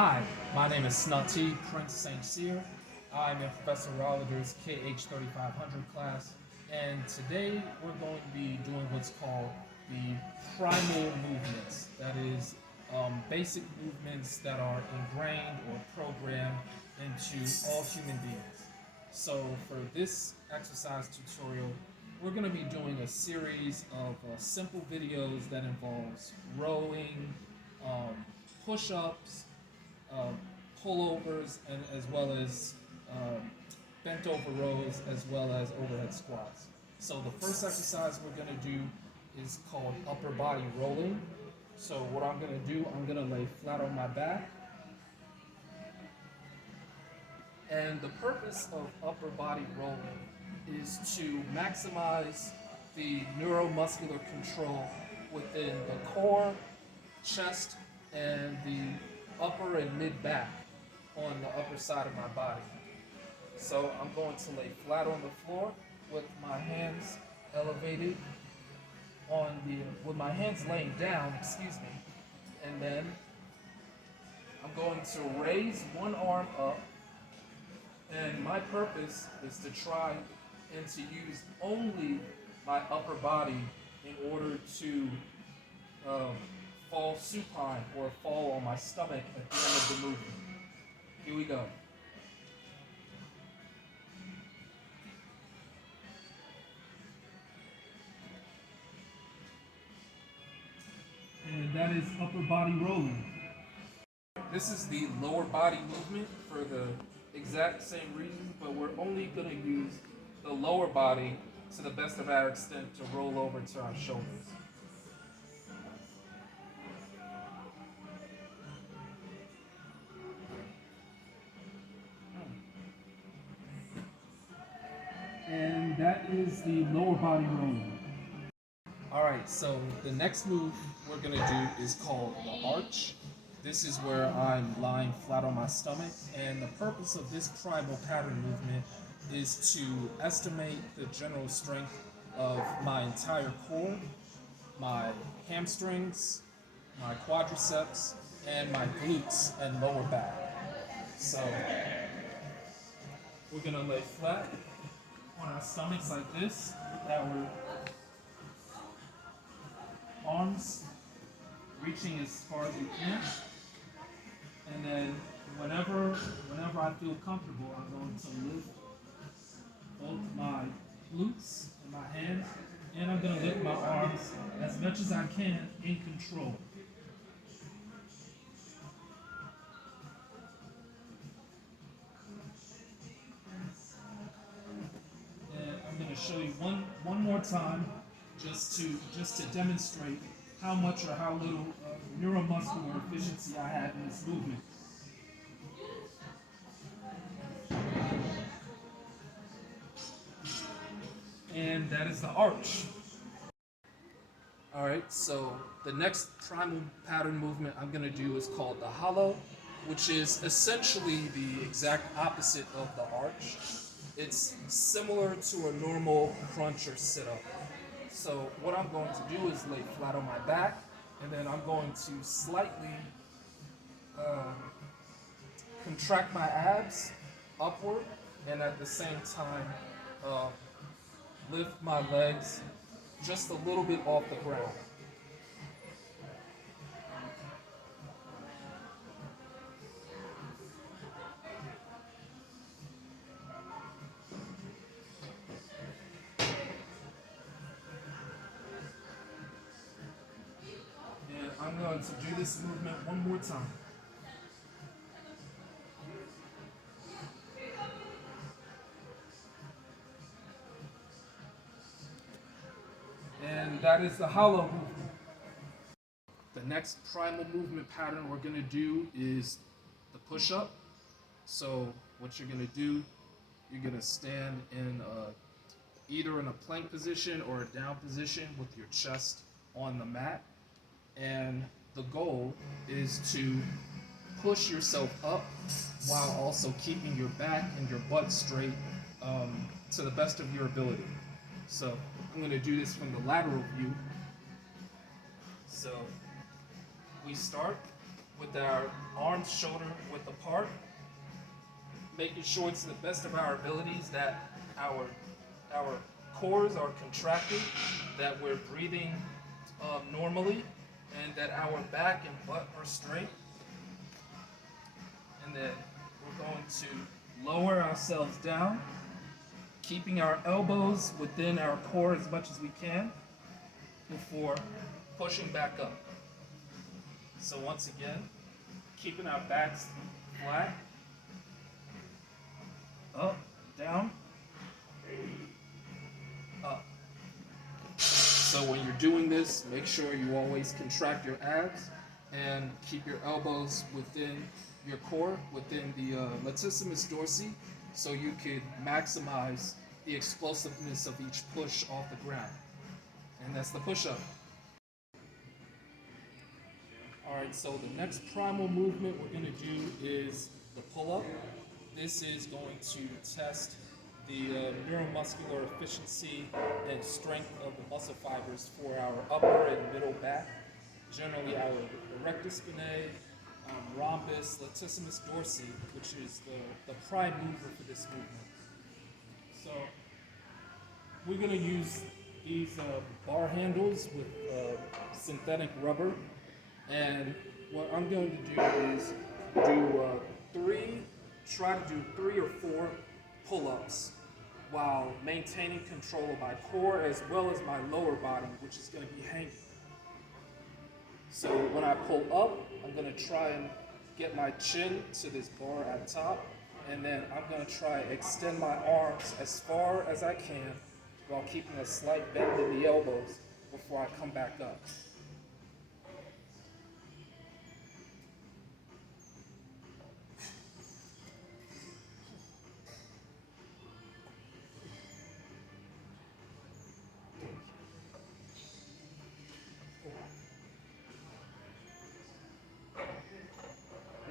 Hi, my name is Snutty Prince St. Cyr. I'm in Professor Rolliger's KH3500 class, and today we're going to be doing what's called the primal movements. That is, basic movements that are ingrained or programmed into all human beings. So for this exercise tutorial, we're going to be doing a series of simple videos that involves rowing, um, push-ups, um, pullovers, and as well as bent over rows, as well as overhead squats. So the first exercise we're going to do is called upper body rolling. So what I'm going to do, I'm going to lay flat on my back. And the purpose of upper body rolling is to maximize the neuromuscular control within the core, chest, and the upper and mid back on the upper side of my body. So I'm going to lay flat on the floor with my hands elevated with my hands laying down, and then I'm going to raise one arm up, and my purpose is to try and to use only my upper body in order to um, fall supine or fall on my stomach at the end of the movement. Here we go. And that is upper body rolling. This is the lower body movement for the exact same reason, but we're only going to use the lower body to the best of our extent to roll over to our shoulders. And that is the lower body rolling. Alright, so the next move we're going to do is called the arch. This is where I'm lying flat on my stomach, and the purpose of this primal pattern movement is to estimate the general strength of my entire core, my hamstrings, my quadriceps, and my glutes and lower back. So we're going to lay flat on our stomachs like this, our arms reaching as far as we can. And then whenever I feel comfortable, I'm going to lift both my glutes and my hands, and I'm going to lift my arms as much as I can in control. And I'm going to show you one more time, just to demonstrate how much or how little neuromuscular efficiency I have in this movement. And that is the arch. Alright, so the next primal pattern movement I'm going to do is called the hollow, which is essentially the exact opposite of the arch. It's similar to a normal crunch or sit-up. So what I'm going to do is lay flat on my back, and then I'm going to slightly contract my abs upward, and at the same time lift my legs just a little bit off the ground. And I'm going to do this movement one more time. And that is the hollow movement. The next primal movement pattern we're going to do is the push-up. So what you're going to do, you're going to stand in either in a plank position or a down position with your chest on the mat. And the goal is to push yourself up while also keeping your back and your butt straight to the best of your ability. So I'm going to do this from the lateral view. So we start with our arms shoulder width apart, making sure to the best of our abilities that our cores are contracted, that we're breathing normally, and that our back and butt are straight. And then we're going to lower ourselves down, keeping our elbows within our core as much as we can before pushing back up. So once again, keeping our backs flat, up, down, up. So when you're doing this, make sure you always contract your abs and keep your elbows within your core, within the latissimus dorsi, so you could maximize the explosiveness of each push off the ground. And that's the push-up. Alright, so the next primal movement we're going to do is the pull-up. This is going to test the neuromuscular efficiency and strength of the muscle fibers for our upper and middle back. Generally our rectus spinae, rhombus, latissimus dorsi, which is the prime mover for this movement. So we're going to use these bar handles with synthetic rubber, and what I'm going to do is try to do 3 or 4 pull-ups while maintaining control of my core as well as my lower body, which is going to be hanging. So when I pull up, I'm going to try and get my chin to this bar at top, and then I'm going to try and extend my arms as far as I can while keeping a slight bend in the elbows before I come back up.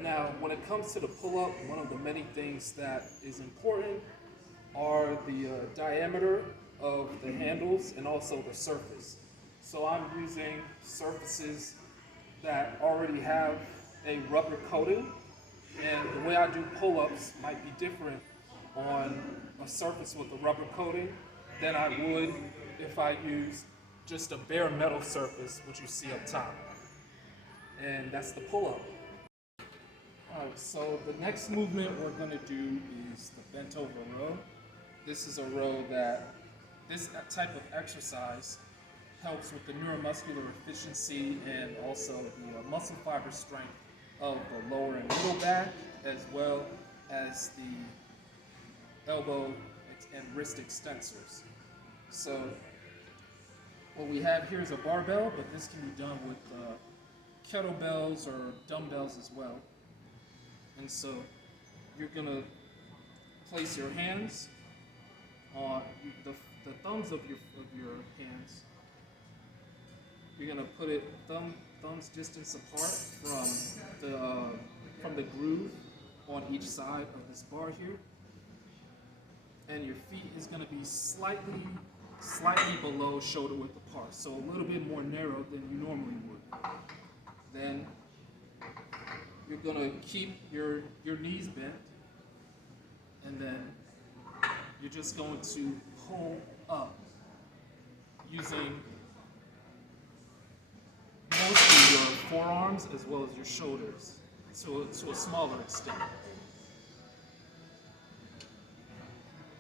Now, when it comes to the pull-up, one of the many things that is important are the diameter of the handles and also the surface. So I'm using surfaces that already have a rubber coating, and the way I do pull-ups might be different on a surface with a rubber coating than I would if I use just a bare metal surface, which you see up top. And that's the pull-up. Alright, so the next movement we're going to do is the bent over row. This is a row that, this type of exercise helps with the neuromuscular efficiency and also the muscle fiber strength of the lower and middle back, as well as the elbow and wrist extensors. So what we have here is a barbell, but this can be done with kettlebells or dumbbells as well. And so you're going to place your hands on the thumbs of your hands. You're going to put it thumbs distance apart from the groove on each side of this bar here. And your feet is going to be slightly below shoulder width apart, so a little bit more narrow than you normally would. Then you're going to keep your knees bent, and then you're just going to pull up using mostly your forearms as well as your shoulders to a smaller extent.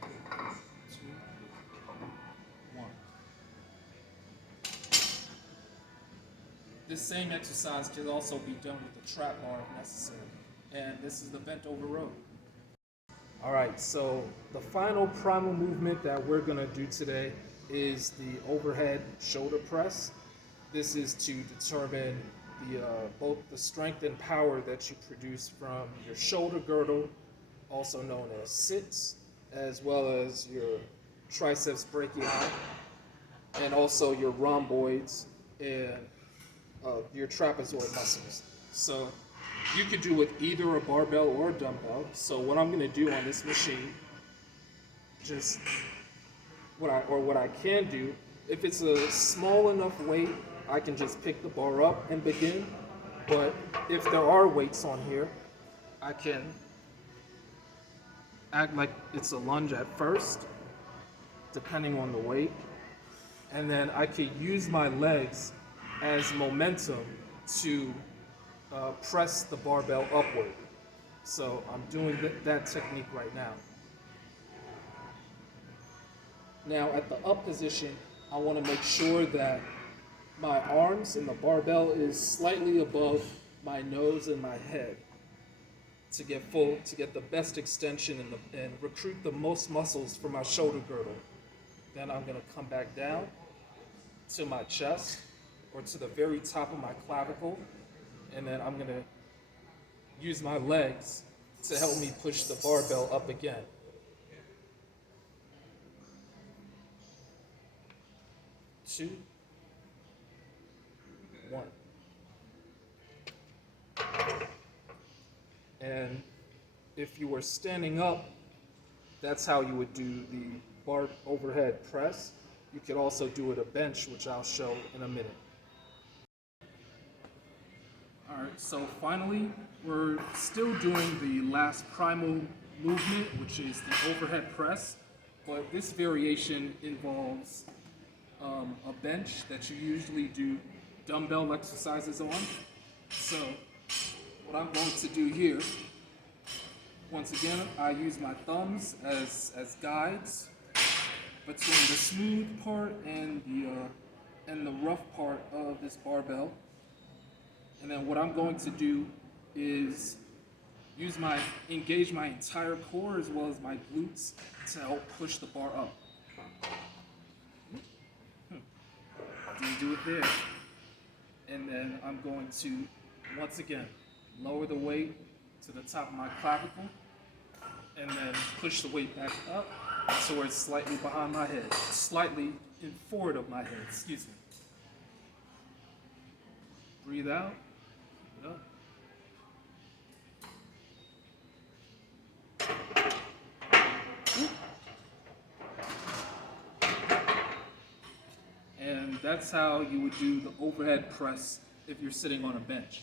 2, 1. This same exercise can also be done with the trap bar if necessary. And this is the bent over row. Alright, so the final primal movement that we're going to do today is the overhead shoulder press. This is to determine both the strength and power that you produce from your shoulder girdle, also known as sits, as well as your triceps brachii, and also your rhomboids and your trapezoid muscles. So you could do with either a barbell or a dumbbell. So what I'm going to do on this machine, what I can do, if it's a small enough weight, I can just pick the bar up and begin. But if there are weights on here, I can act like it's a lunge at first, depending on the weight. And then I could use my legs as momentum to press the barbell upward. So I'm doing that technique right now. Now at the up position, I want to make sure that my arms and the barbell is slightly above my nose and my head to get the best extension and recruit the most muscles for my shoulder girdle. Then I'm gonna come back down to my chest or to the very top of my clavicle, and then I'm gonna use my legs to help me push the barbell up again. 2, 1. And if you were standing up, that's how you would do the bar overhead press. You could also do it a bench, which I'll show in a minute. All right, so finally, we're still doing the last primal movement, which is the overhead press, but this variation involves a bench that you usually do dumbbell exercises on. So what I'm going to do here, once again, I use my thumbs as guides between the smooth part and the rough part of this barbell. And then what I'm going to do is engage my entire core as well as my glutes to help push the bar up. Didn't do it there. And then I'm going to, once again, lower the weight to the top of my clavicle and then push the weight back up so where it's slightly behind my head, slightly in forward of my head, excuse me. Breathe out, keep it up. And that's how you would do the overhead press if you're sitting on a bench.